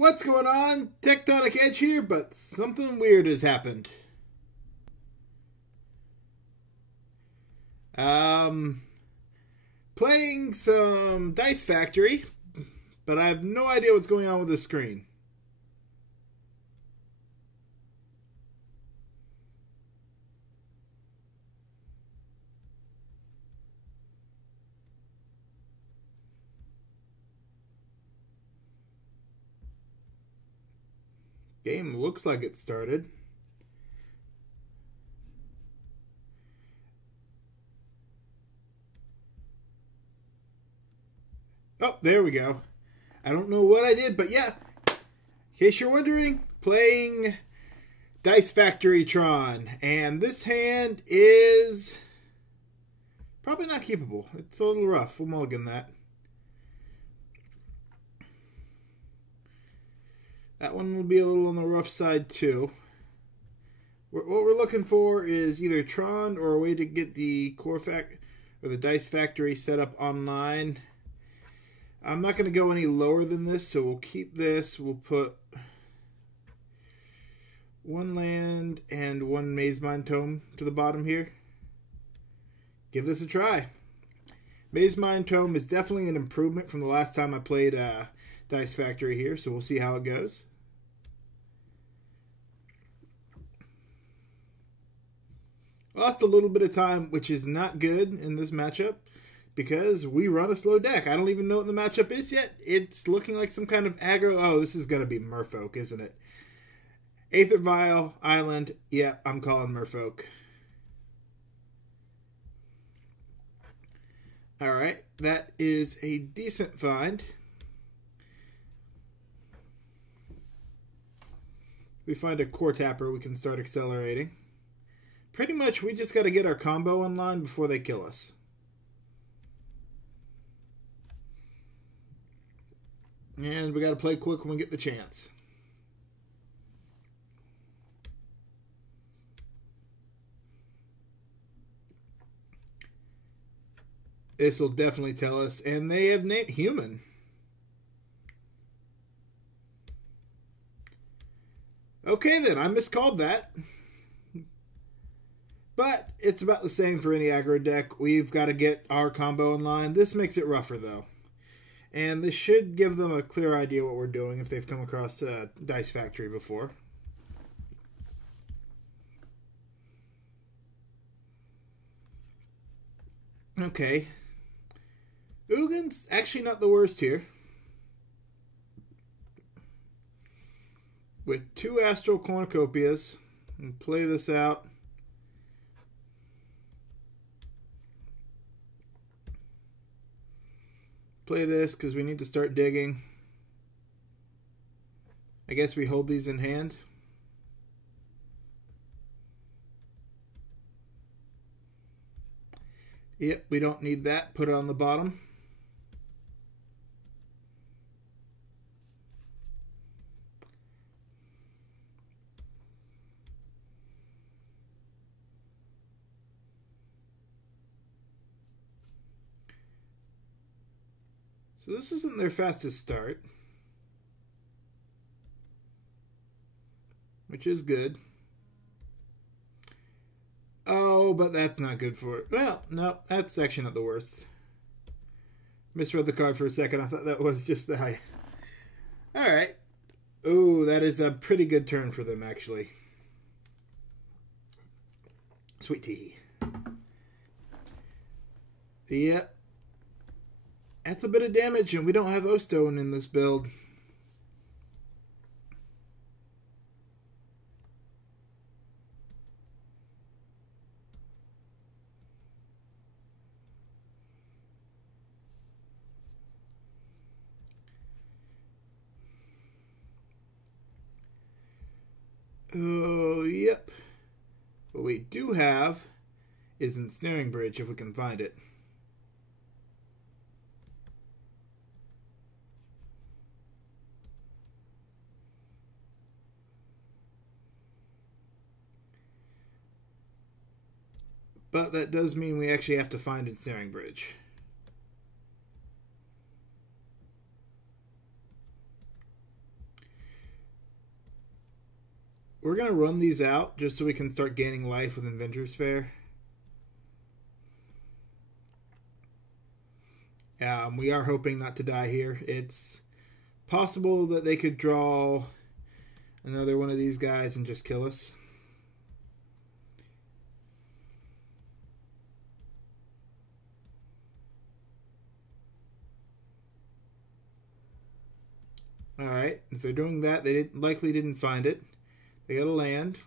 What's going on? Tectonic Edge here, but something weird has happened. Playing some Dice Factory, but I have no idea what's going on with the screen. Game looks like it started. Oh, there we go. I don't know what I did, but yeah. In case you're wondering, playing Dice Factory Tron. And this hand is probably not keepable. It's a little rough. We'll mulligan that. That one will be a little on the rough side too. What we're looking for is either Tron or a way to get the the Dice Factory set up online. I'm not going to go any lower than this, so we'll keep this. We'll put one land and one Maze Mind Tome to the bottom here. Give this a try. Maze Mind Tome is definitely an improvement from the last time I played Dice Factory here, so we'll see how it goes. Lost a little bit of time, which is not good in this matchup because we run a slow deck. I don't even know what the matchup is yet. It's looking like some kind of aggro. Oh, this is going to be Merfolk, isn't it? Aether Vial, Island. Yeah, I'm calling Merfolk. Alright, that is a decent find. We find a core tapper, we can start accelerating. Pretty much, we just got to get our combo online before they kill us. And we got to play quick when we get the chance. This will definitely tell us. And they have named human. Okay then, I miscalled that. But it's about the same for any aggro deck. We've got to get our combo in line. This makes it rougher though. And this should give them a clear idea what we're doing if they've come across Dice Factory before. Okay. Ugin's actually not the worst here. With two Astral Cornucopias, and play this out. Play this because we need to start digging. I guess we hold these in hand. Yep, we don't need that. Put it on the bottom. So this isn't their fastest start, which is good. Oh, but that's not good for it. Well, no, that's actually not the worst. Misread the card for a second. I thought that was just the high. Alright. Ooh, that is a pretty good turn for them, actually. Sweet tea. Yep. That's a bit of damage, and we don't have O-Stone in this build. Oh, yep. What we do have is Ensnaring Bridge, if we can find it. But that does mean we actually have to find Ensnaring Bridge. we're going to run these out just so we can start gaining life with Inventor's Fair. We are hoping not to die here. It's possible that they could draw another one of these guys and just kill us. Alright, if they're doing that, they likely didn't find it. They got to land.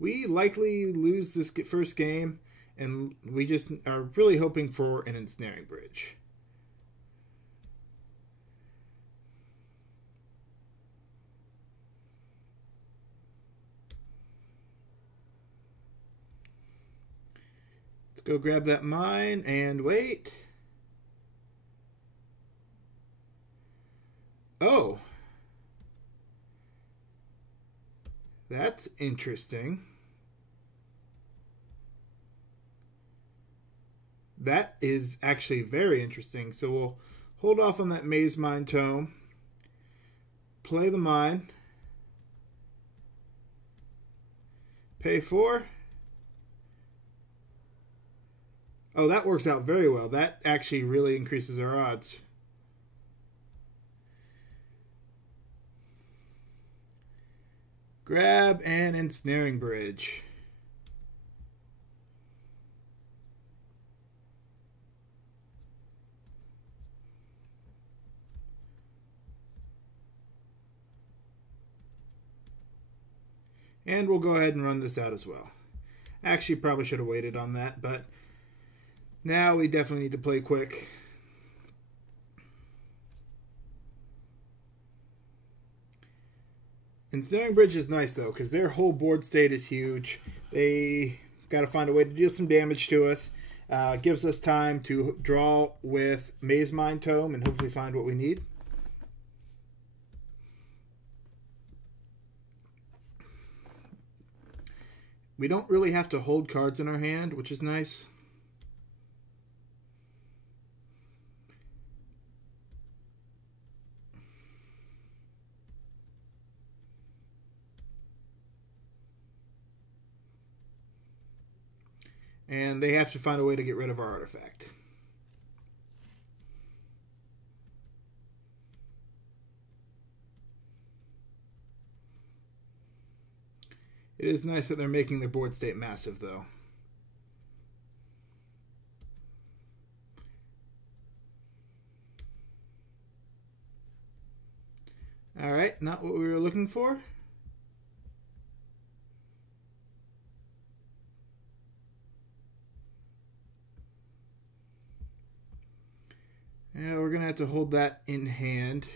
We likely lose this first game, and we just are really hoping for an Ensnaring Bridge. Let's go grab that mine and wait. Oh. That's interesting. That is actually very interesting. So we'll hold off on that Maze Mine Tome. Play the mine. Pay 4. Oh, that works out very well. That actually really increases our odds. Grab an Ensnaring Bridge. And we'll go ahead and run this out as well. Actually, probably should have waited on that, but now we definitely need to play quick. Ensnaring Bridge is nice, though, because their whole board state is huge. They got to find a way to deal some damage to us. Gives us time to draw with Maze Mine Tome and hopefully find what we need. We don't really have to hold cards in our hand, which is nice. And they have to find a way to get rid of our artifact. It is nice that they're making their board state massive, though. Alright, not what we were looking for. Yeah, we're going to have to hold that in hand.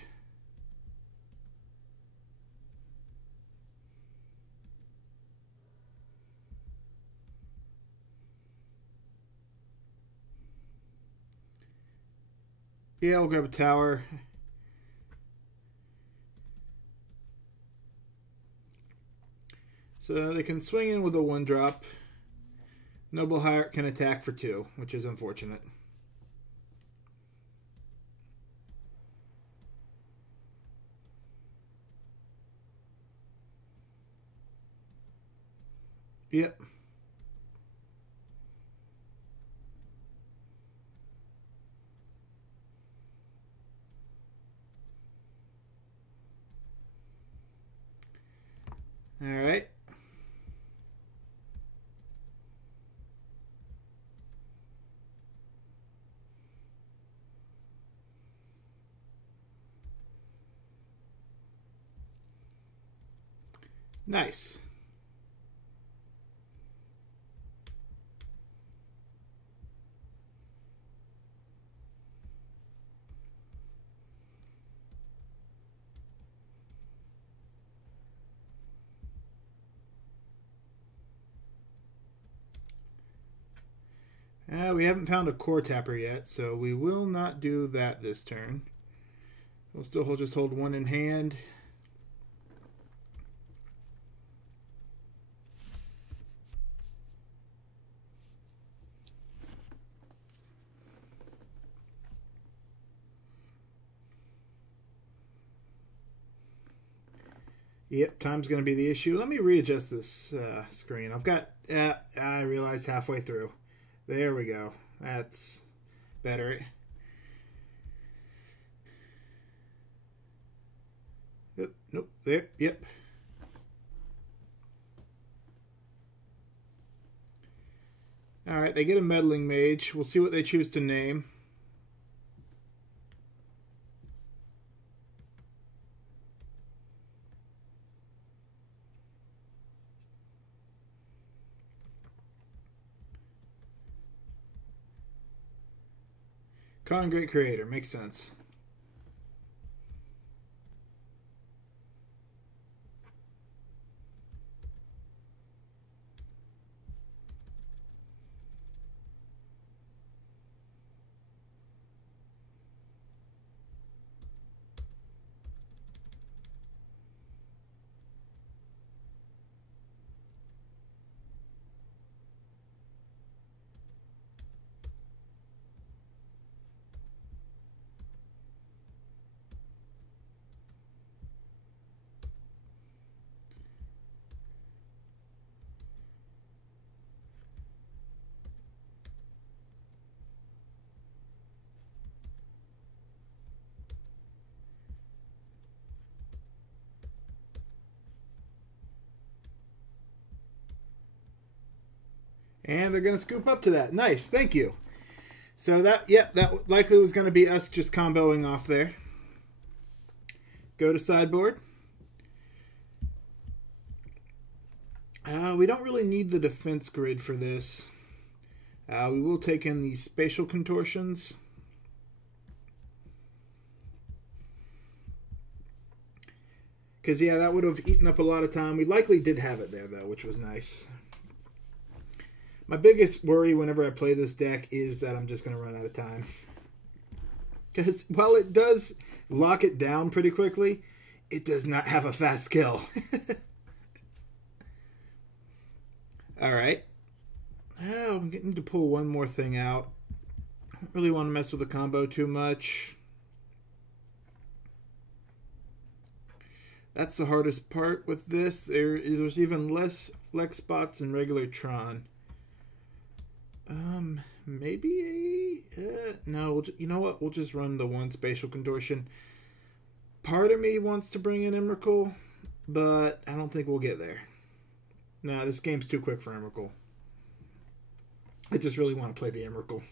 Yeah, we'll grab a tower. So they can swing in with a 1-drop. Noble Heart can attack for 2, which is unfortunate. Yep. All right. Nice. We haven't found a core tapper yet, so we will not do that this turn. We'll still just hold 1 in hand. Yep, time's going to be the issue. Let me readjust this screen. I've got... I realized halfway through. There we go. That's better. Nope. There. Yep. Alright, they get a Meddling mage. We'll see what they choose to name. Con Great Creator. Makes sense. And they're going to scoop up to that. Nice, thank you. So that, yep, that likely was going to be us just comboing off there. Go to sideboard. We don't really need the defense grid for this. We will take in the spatial contortions. Because, yeah, that would have eaten up a lot of time. We likely did have it there, though, which was nice. My biggest worry whenever I play this deck is that I'm just going to run out of time. Because while it does lock it down pretty quickly, it does not have a fast kill. Alright. Oh, I'm getting to pull one more thing out. I don't really want to mess with the combo too much. That's the hardest part with this. There's even less flex spots than regular Tron. Maybe no, you know what? We'll just run the one spatial contortion. Part of me wants to bring in Emrakul, but I don't think we'll get there. Nah, this game's too quick for Emrakul. I just really want to play the Emrakul.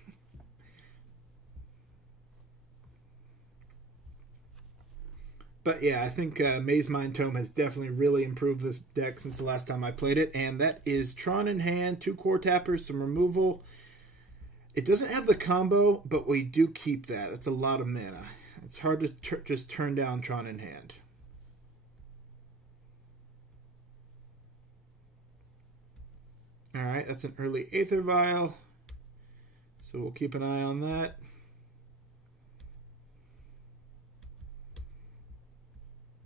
But yeah, I think Maze Mind Tome has definitely really improved this deck since the last time I played it. And that is Tron in hand, 2 core tappers, some removal. It doesn't have the combo, but we do keep that. It's a lot of mana. It's hard to just turn down Tron in hand. Alright, that's an early Aether Vial. So we'll keep an eye on that.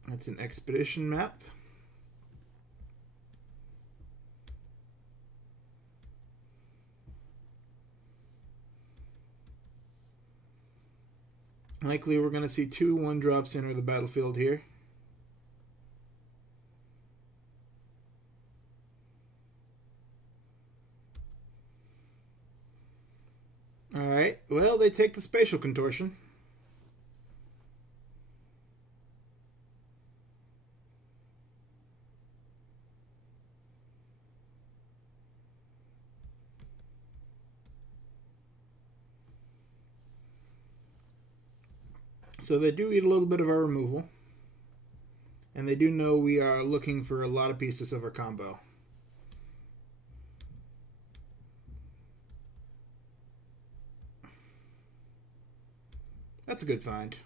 That's an expedition map. Likely we're going to see 2 1-drops enter the battlefield here. Alright, well, they take the spatial contortion. So they do eat a little bit of our removal. And they do know we are looking for a lot of pieces of our combo. That's a good find.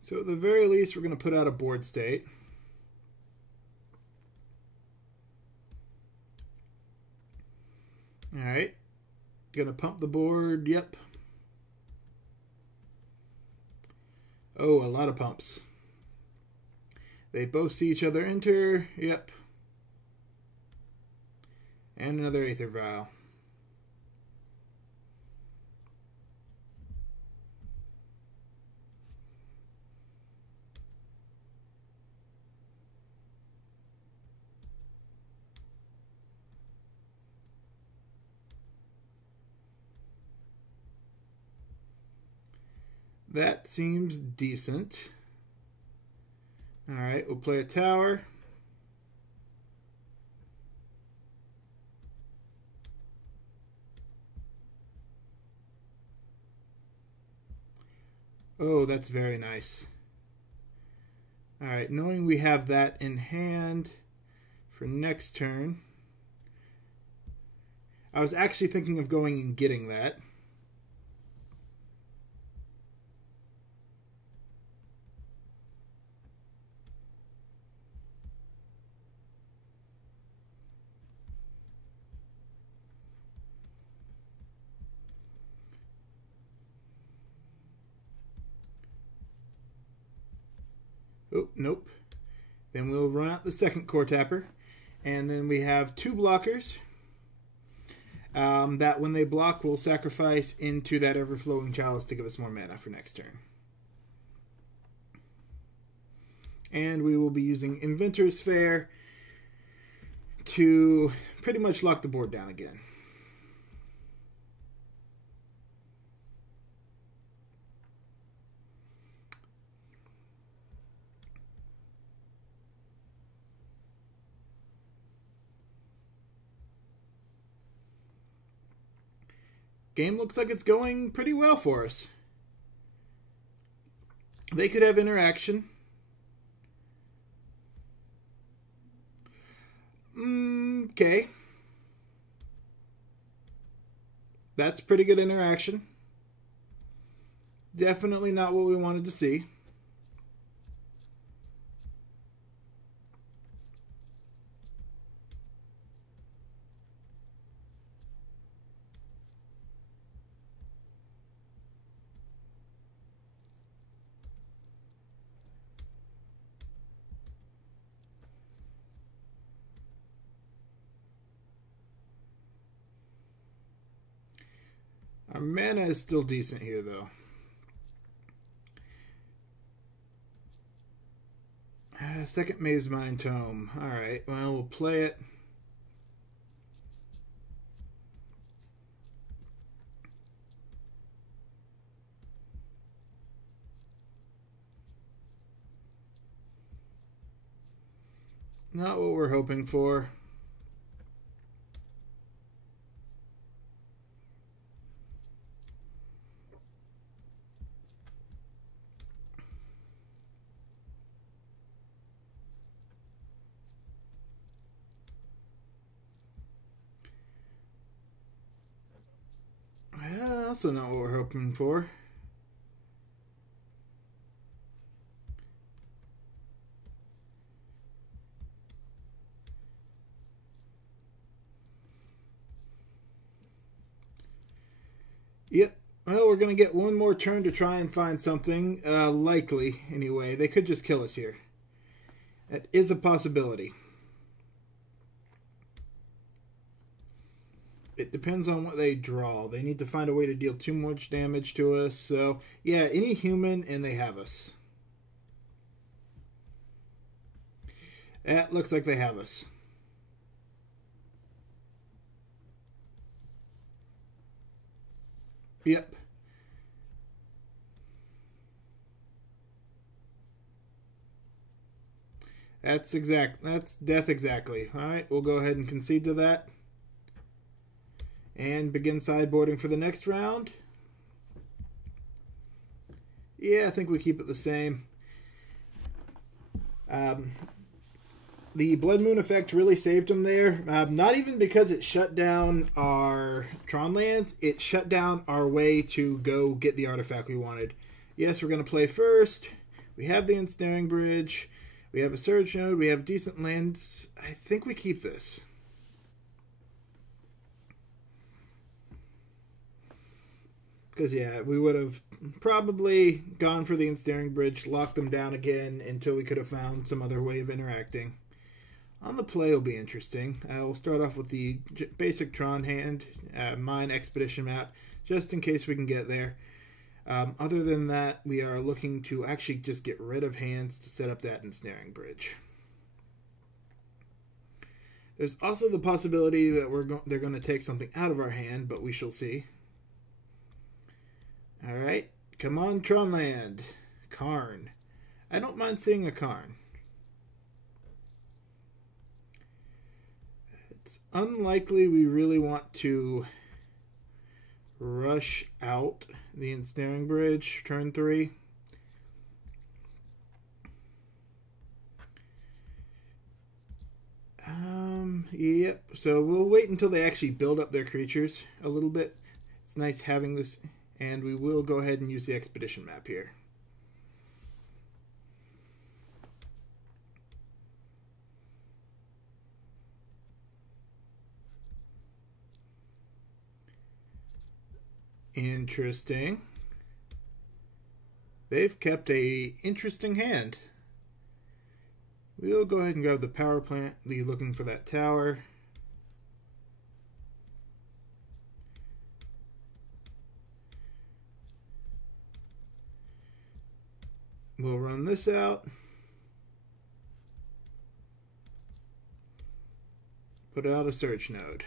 So at the very least, we're going to put out a board state. All right. Going to pump the board. Yep. Oh, a lot of pumps. They both see each other enter. Yep. And another Aether Vial. That seems decent. Alright, we'll play a tower. Oh, that's very nice. Alright, knowing we have that in hand for next turn. I was actually thinking of going and getting that. Oh, nope. Then we'll run out the second core tapper. And then we have two blockers. That when they block, we'll sacrifice into that Everflowing Chalice to give us more mana for next turn. And we will be using Inventor's Fair to pretty much lock the board down again. Game looks like it's going pretty well for us. They could have interaction. Okay. That's pretty good interaction. Definitely not what we wanted to see. Our mana is still decent here, though. Second Maze Mine Tome. Alright, well, we'll play it. Not what we're hoping for. Also not what we're hoping for. Yep. Well, we're going to get one more turn to try and find something. Likely, anyway. They could just kill us here. That is a possibility. It depends on what they draw. They need to find a way to deal too much damage to us. So, yeah, any human, and they have us. That looks like they have us. Yep. That's death exactly. All right, we'll go ahead and concede to that. And begin sideboarding for the next round. Yeah, I think we keep it the same. The Blood Moon effect really saved him there. Not even because it shut down our Tron lands. It shut down our way to go get the artifact we wanted. Yes, we're going to play first. We have the Ensnaring Bridge. We have a Surge Node. We have decent lands. I think we keep this. Because, yeah, we would have probably gone for the Ensnaring Bridge, locked them down again until we could have found some other way of interacting. On the play will be interesting. We'll start off with the basic Tron hand, mine expedition map, just in case we can get there. Other than that, we are looking to actually just get rid of hands to set up that Ensnaring Bridge. There's also the possibility that they're going to take something out of our hand, but we shall see. Alright, come on, Tronland. Karn. I don't mind seeing a Karn. It's unlikely we really want to rush out the Ensnaring Bridge, turn 3. Yep, so we'll wait until they actually build up their creatures a little bit. It's nice having this, and we will go ahead and use the expedition map here. Interesting. They've kept a interesting hand. We'll go ahead and grab the power plant, be looking for that tower. We'll run this out. Put out a search node.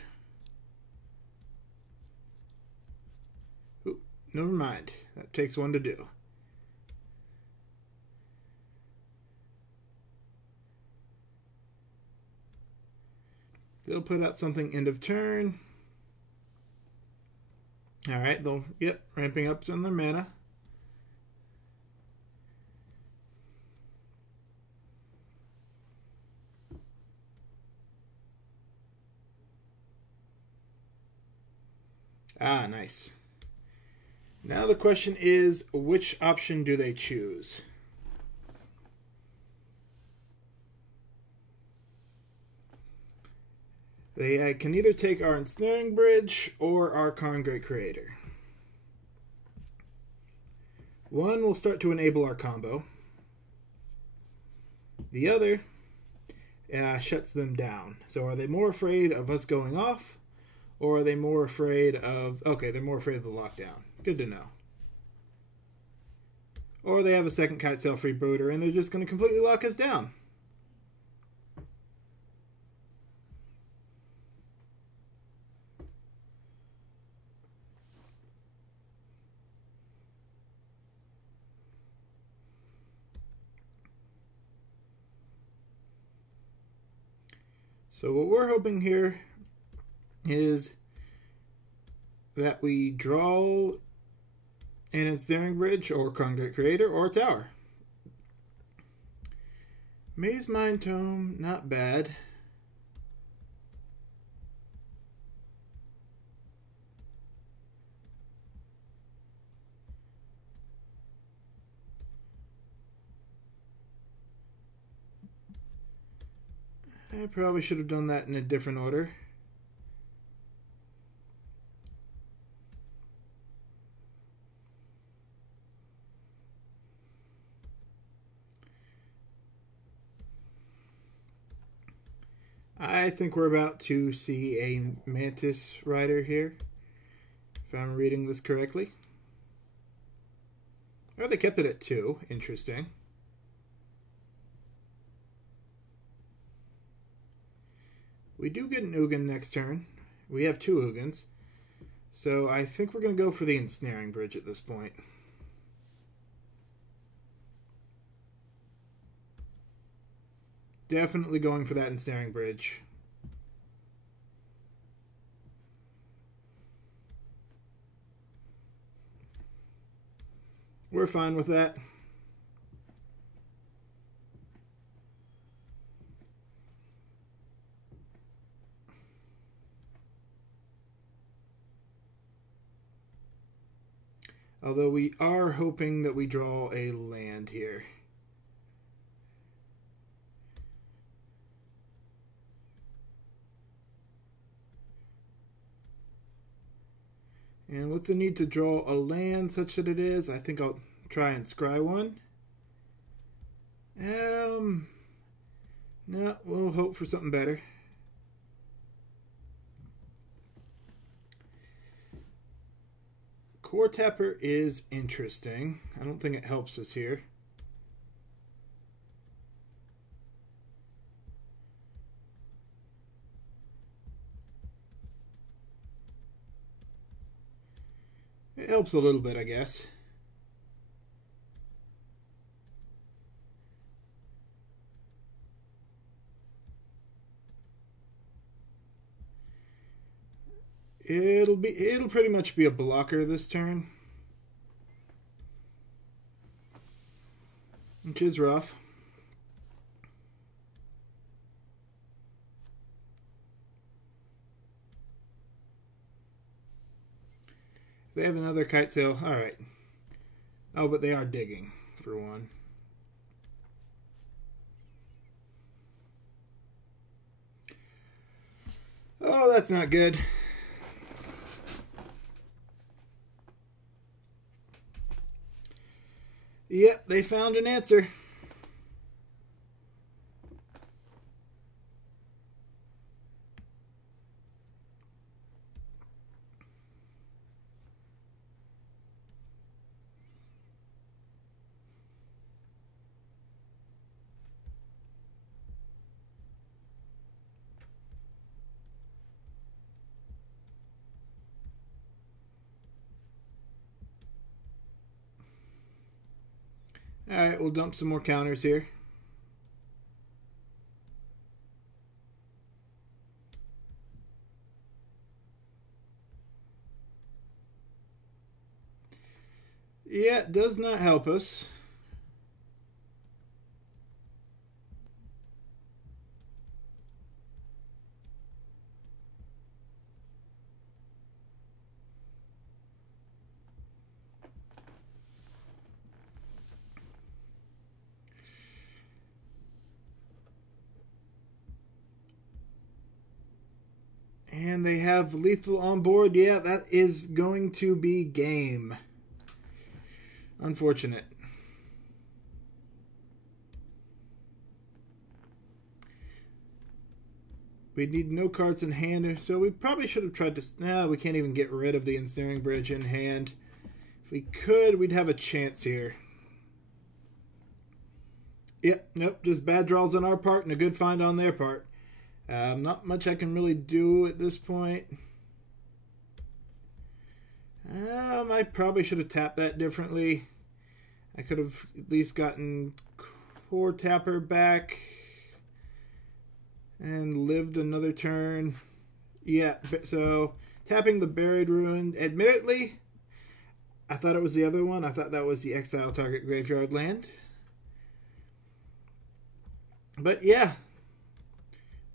Ooh, never mind. That takes one to do. They'll put out something end of turn. Alright, ramping up on their mana. Ah, nice. Now the question is, which option do they choose? They can either take our Ensnaring Bridge or our Karn Great Creator. One will start to enable our combo. The other shuts them down. So are they more afraid of us going off? Or are they more afraid of... Okay, they're more afraid of the lockdown. Good to know. Or they have a second Kitesail freebooter and they're just going to completely lock us down. So what we're hoping here is that we draw an Ensnaring Bridge or Karn Great Creator or a tower. Maze Mind Tome, not bad. I probably should have done that in a different order. I think we're about to see a mantis rider here, if I'm reading this correctly. Oh, they kept it at 2. Interesting. We do get an Ugin next turn. We have 2 Ugins. So I think we're going to go for the Ensnaring Bridge at this point. Definitely going for that Ensnaring Bridge. We're fine with that. Although we are hoping that we draw a land here. And with the need to draw a land such that it is, I think I'll try and scry one. No, we'll hope for something better. Core Tapper is interesting. I don't think it helps us here. It helps a little bit, I guess. It'll pretty much be a blocker this turn, which is rough. They have another kite sail. All right. Oh, but they are digging for one. Oh, that's not good. Yep, they found an answer. Alright, we'll dump some more counters here. Yeah, it does not help us. And they have lethal on board. Yeah, that is going to be game. Unfortunate. We need no cards in hand, so we probably should have tried to... No, we can't even get rid of the Ensnaring Bridge in hand. If we could, we'd have a chance here. Yep, nope, just bad draws on our part and a good find on their part. Not much I can really do at this point. I probably should have tapped that differently. I could have at least gotten Core Tapper back and lived another turn. Yeah, so tapping the Buried Ruin. Admittedly, I thought it was the other one. I thought that was the exile target graveyard land. But yeah,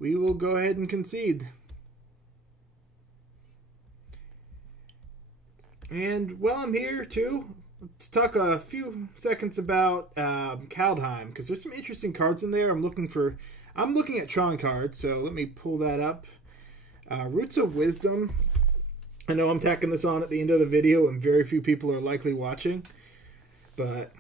we will go ahead and concede. And while I'm here too, let's talk a few seconds about Kaldheim, because there's some interesting cards in there. I'm looking at Tron cards, so let me pull that up. Roots of Wisdom. I know I'm tacking this on at the end of the video, and very few people are likely watching, but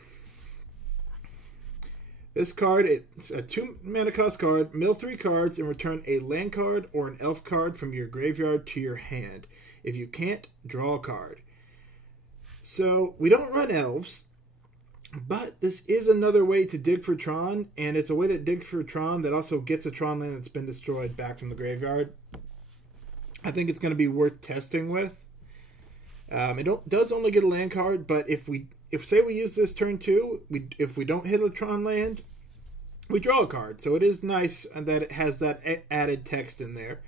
this card, it's a 2 mana cost card. Mill 3 cards and return a land card or an elf card from your graveyard to your hand. If you can't, draw a card. So we don't run elves, but this is another way to dig for Tron, and it's a way that digs for Tron that also gets a Tron land that's been destroyed back from the graveyard. I think it's going to be worth testing with. It does only get a land card, but if say we use this turn 2, if we don't hit a Tron land, we draw a card. So it is nice that it has that added text in there.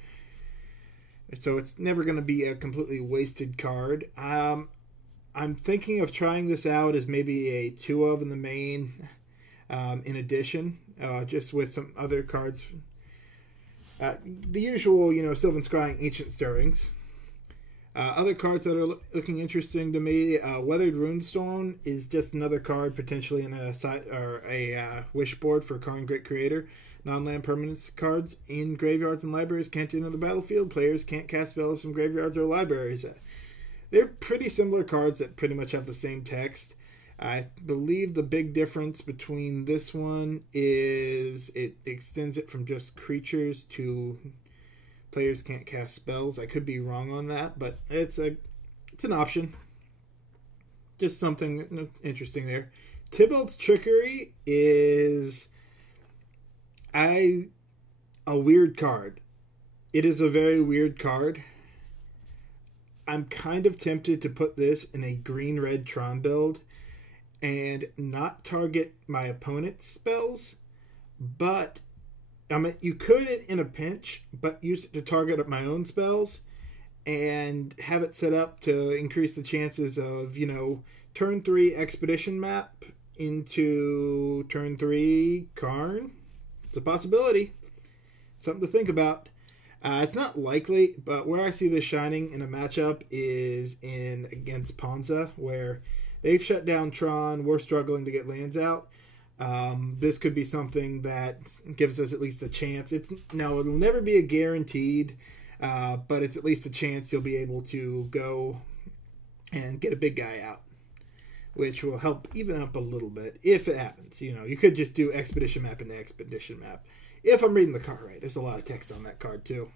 So it's never going to be a completely wasted card. I'm thinking of trying this out as maybe a 2 of in the main, in addition, just with some other cards. The usual, Sylvan Scrying, Ancient Stirrings. Other cards that are looking interesting to me, Weathered Runestone is just another card potentially in a wish board for Karn Great Creator. Non-land permanence cards in graveyards and libraries can't enter the battlefield. Players can't cast spells from graveyards or libraries. They're pretty similar cards that pretty much have the same text. I believe the big difference between this one is it extends it from just creatures to players can't cast spells. I could be wrong on that, but it's an option. Just something interesting there. Tybalt's Trickery is a weird card. It is a very weird card. I'm kind of tempted to put this in a green-red Tron build and not target my opponent's spells, but you could in a pinch, but use it to target my own spells and have it set up to increase the chances of, turn 3 Expedition map into turn 3 Karn. It's a possibility. Something to think about. It's not likely, but where I see this shining in a matchup is against Ponza, where they've shut down Tron. We're struggling to get lands out. This could be something that gives us at least a chance. It'll never be a guaranteed, but it's at least a chance you'll be able to go and get a big guy out, which will help even up a little bit if it happens. You could just do Expedition map into Expedition map. If I'm reading the card right, there's a lot of text on that card too.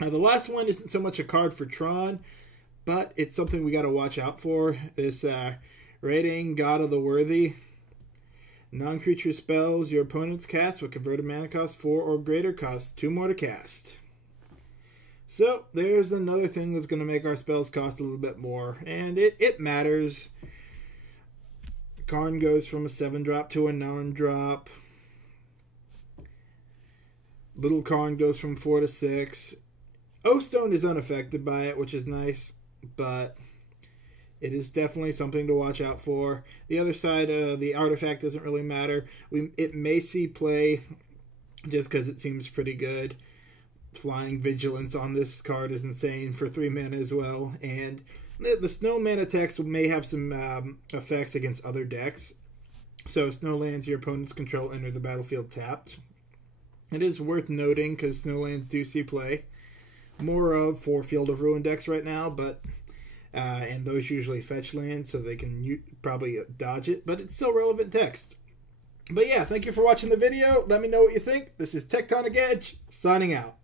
Now the last one isn't so much a card for Tron, but it's something we got to watch out for. This Raiding God of the Worthy. Non-creature spells your opponent's cast will convert a mana cost 4 or greater, cost 2 more to cast. So there's another thing that's going to make our spells cost a little bit more, and it matters. Karn goes from a 7-drop to a 9-drop. Little Karn goes from 4 to 6. Oakstone is unaffected by it, which is nice, but it is definitely something to watch out for. The other side, the artifact doesn't really matter. It may see play just because it seems pretty good. Flying Vigilance on this card is insane for 3 mana as well. And the Snow mana text may have some effects against other decks. So Snow lands your opponent's control enter the battlefield tapped. It is worth noting because Snowlands do see play. More of for Field of Ruin decks right now, but and those usually fetch land, so they can probably dodge it, but it's still relevant text. But yeah, thank you for watching the video. Let me know what you think. This is Tectonic Edge, signing out.